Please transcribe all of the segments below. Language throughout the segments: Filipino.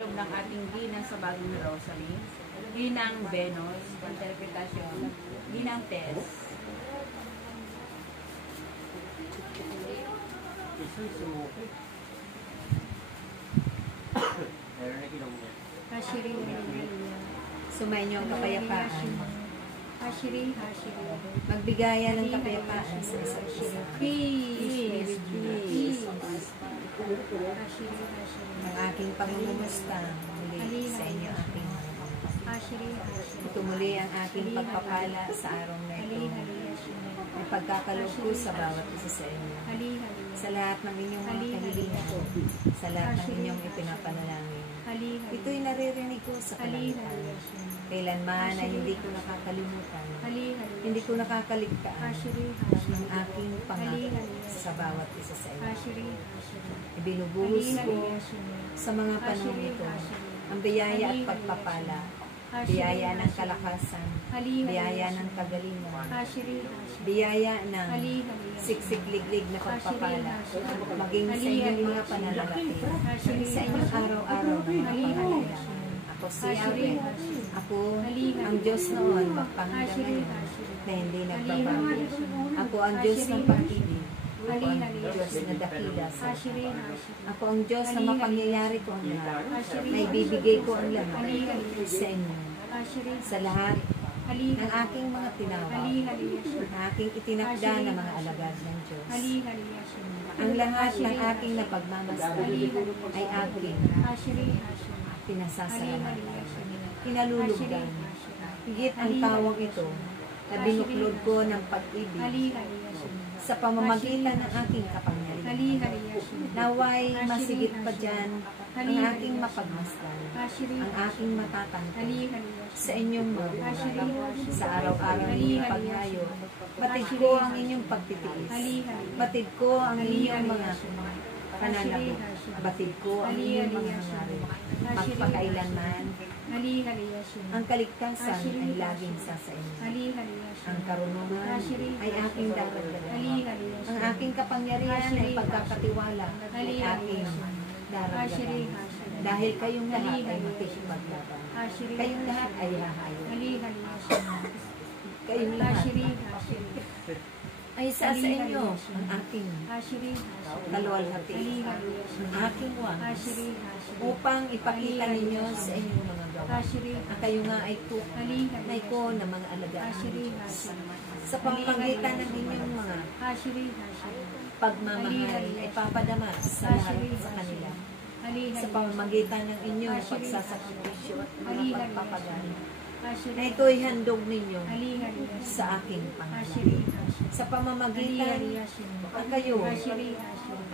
ng ating ginang sa bagong rosary, ginang Venus, interpretasyon, ginang Tess. Hashiri, sumainyo ang kapayapaan. Hashiri, hashiri. Magbigaya ng kapayapaan sa isa't isa. Peace, peace. Hashiri, hashiri. Ang aking pangungumusta muli sa inyo aking hashiri, hashiri. Ito muli ang aking pagpapala sa araw na ito. Ang pagkakaloob ko sa bawat isa sa inyo. Sa lahat ng inyong mga kahilingan, sa lahat ng inyong ipinapanalangin. Ito'y naririnig ko sa kalangitan. Kailanman ay hindi ko nakakalimutan, hindi ko nakakaligtaan ang aking pangako sa bawat isa sa inyo. Ibinubuhos ko sa mga panahon ito ang biyaya at pagpapala, biyaya ng kalakasan, biyaya ng kagalingan, biyaya ng siksik-liglig na pagpapala, maging sa inyong mga pananalapi, sa inyong araw-araw na mga pangangailangan. Ako si Yahweh, ako ang Diyos noon, magpahanggang na hindi nagbabago. Ako ang Diyos ng pag-ibig. Ako ang Diyos na dakila sa lahat. Ako ang Diyos na mapangyayari ko ang lahat, na ibibigay ko ang lahat sa inyo. Sa lahat ng aking mga tinawag, ng aking itinakda na mga alagad ng Diyos. Ang lahat ng aking napagmamasdan ay aking pinasasalamatan, pinalulugdan. Higit ang tawag ito na binuklod ko ng pag-ibig sa pamamagitan ng aking kapangyarihan. Naway masigit pa dyan ang aking mapagmasdan, ang aking matatangkad sa inyong mga sa araw-araw ninyong paghayo. Batid ko ang inyong pagtitiis, batid ko ang inyong mga pananabik, batid ko ang inyong mga hangarin. Magpakailanman, ang kaligtasan ay laging sa inyo. Ang karunungan ay aking daragdagan. Ang aking kapangyarihan ay pagkakatiwala ay aking daragdagan. Dahil kayong lahat ay makikipaglaban. Kayong lahat ay hahayo. Kayong lahat ay isa sa inyo ang aking kaluwalhati, ang aking wagas, upang ipakita ninyo sa inyong mga gawa. Ang kayo nga ay ko na mga alagaan ng Diyos. Sa pamamagitan ng inyong mga pagmamahal ay papadama sa lahat sa kanila. Sa pamamagitan ng inyong pagsasakripisyo at mga pagpapagana, na ito'y handog ninyo sa aking Panginoon. Sa pamamagitan ang kayo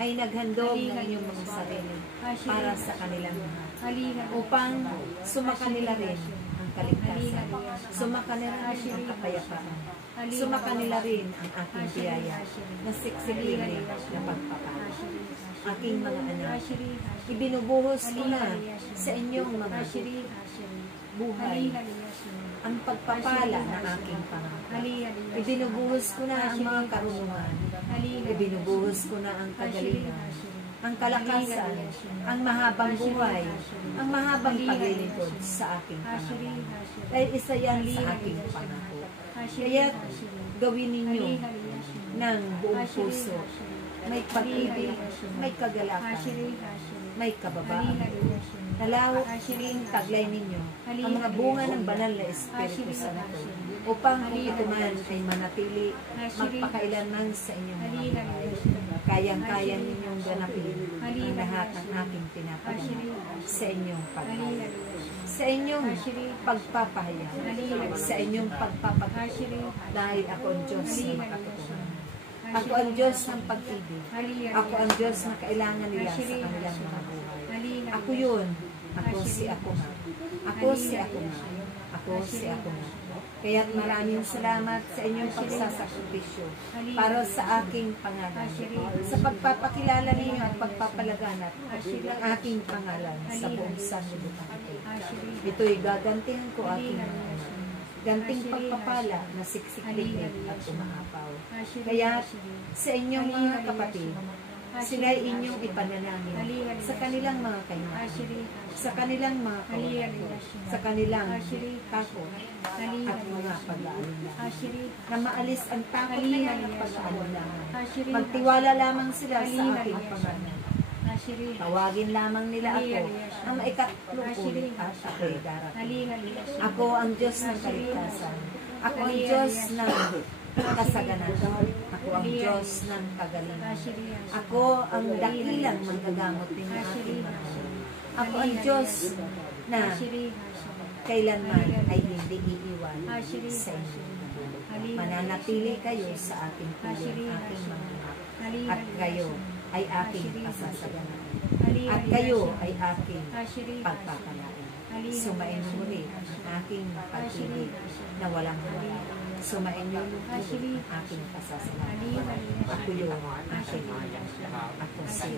ay naghandog ng inyong mga sarili para sa kanilang lahat, upang sumakanila rin ang kaligtasan, sumakanila rin ang kapayapaan, sumakanila rin ang aking biyaya na siksikilig na pagpapala. Aking mga anak, ibinubuhos ko na sa inyong mga buhay ang pagpapala ng aking pangako. Ibinubuhos ko na ang mga karunungan. Ibinubuhos ko na ang kagalingan, ang kalakasan, ang mahabang buhay, ang mahabang paglilingkod sa aking pangako. Dahil isa yan sa aking pangako. Kaya gawin ninyo ng buong puso. May pag-ibig, may kagalakan, may kababaan. Nalawin taglay ninyo ang mga bunga ng banal na Espiritu Santo, upang kung ito man ay manatili magpakailanman sa inyong mga buhay. Kayang-kaya ninyong ganapin ang lahat ng aking pinapadama sa inyong paghahay, sa inyong pagpapahayag, sa inyong pagpapagod, dahil ako ang Diyos na makatotohanan. Ako ang Diyos ng pag-ibig. Ako ang Diyos na kailangan nila sa kanilang mga buhay. Ako yun. Ako si ako nga. Ako si ako nga. Ako si ako nga. Kaya't maraming salamat sa inyong pagsasakripisyo para sa aking pangalan, sa pagpapakilala ninyo at pagpapalaganap ng aking pangalan sa buong sanlibutan ito. Ito'y gagantihan ko aking mga anak. Ganting pagpapala na siksik-liglig at umaapaw. Kaya sa inyong mga kapatid, Sila inyong ipanalangin sa kanilang mga kailangan, sa kanilang mga kawalan, sa kanilang takot at mga pag-aalala. Na maalis ang takot na yan at pag-aalala. Magtiwala lamang sila sa aking pangalan. Tawagin lamang nila ako ang ikatlupon at ako'y darating. Ako ang Diyos ng kaligtasan. Ako ang Diyos ng kasaganan. Ako ang Diyos ng kagalingan. Ako ang dakilang manggagamot ng aking mga. Ako ang Diyos na kailanman ay hindi iiwan sa inyo. Mananatili kayo sa aking piling, aking mga at kayo ay aking pasasaganan. At kayo ay aking pagpapalain. Sumain muli ang aking pag-ibig na walang hanggan. Sumain niyo ang aking pasasaganan. Ako yung aking ako si